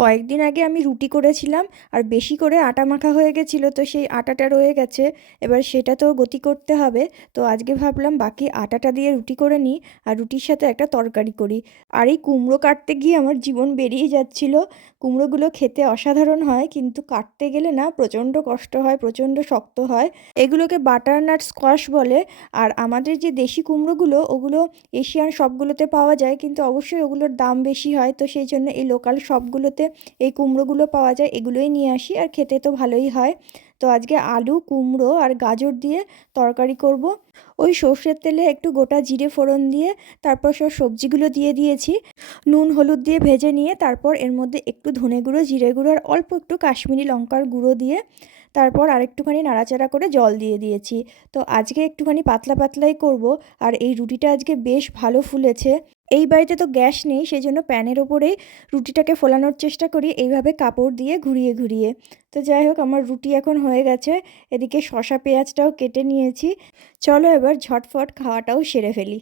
কয়েকদিন আগে আমি রুটি করেছিলাম, আর বেশি করে আটা মাখা হয়ে গেছিলো, তো সেই আটাটা রয়ে গেছে। এবার সেটা তো গতি করতে হবে। তো আজকে ভাবলাম বাকি আটাটা দিয়ে রুটি করে নিই, আর রুটির সাথে একটা তরকারি করি। আর এই কুমড়ো কাটতে গিয়ে আমার জীবন বেরিয়ে যাচ্ছিল। কুমড়োগুলো খেতে অসাধারণ হয়, কিন্তু কাটতে গেলে না প্রচণ্ড কষ্ট হয়, প্রচণ্ড শক্ত হয়। এগুলোকে বাটারনাট স্কোয়াশ বলে। আর আমাদের যে দেশি কুমড়োগুলো, ওগুলো এশিয়ান সবগুলোতে পাওয়া যায়, কিন্তু অবশ্যই ওগুলোর দাম বেশি হয়। তো সেই জন্য এই লোকাল শপগুলোতে এই কুমড়োগুলো পাওয়া যায়, এগুলোই নিয়ে আসি, আর খেতে তো ভালোই হয়। তো আজকে আলু, কুমড়ো আর গাজর দিয়ে তরকারি করব। ওই সর্ষের তেলে একটু গোটা জিরে ফোড়ন দিয়ে তারপর সব সবজিগুলো দিয়ে দিয়েছি। নুন হলুদ দিয়ে ভেজে নিয়ে তারপর এর মধ্যে একটু ধনে গুঁড়ো, জিরে গুঁড়ো আর অল্প একটু কাশ্মীরি লঙ্কার গুঁড়ো দিয়ে তারপর আরেকটুখানি নাড়াচাড়া করে জল দিয়ে দিয়েছি। তো আজকে একটুখানি পাতলা পাতলাই করব। আর এই রুটিটা আজকে বেশ ভালো ফুলেছে। এই বাড়িতে তো গ্যাস নেই, সেই জন্য প্যানের ওপরেই রুটিটাকে ফোলানোর চেষ্টা করি, এইভাবে কাপড় দিয়ে ঘুরিয়ে ঘুরিয়ে। তো যাই হোক, আমার রুটি এখন হয়ে গেছে। এদিকে শসা পেঁয়াজটাও কেটে নিয়েছি। চলো এবার ঝটফট খাওয়াটাও সেরে ফেলি।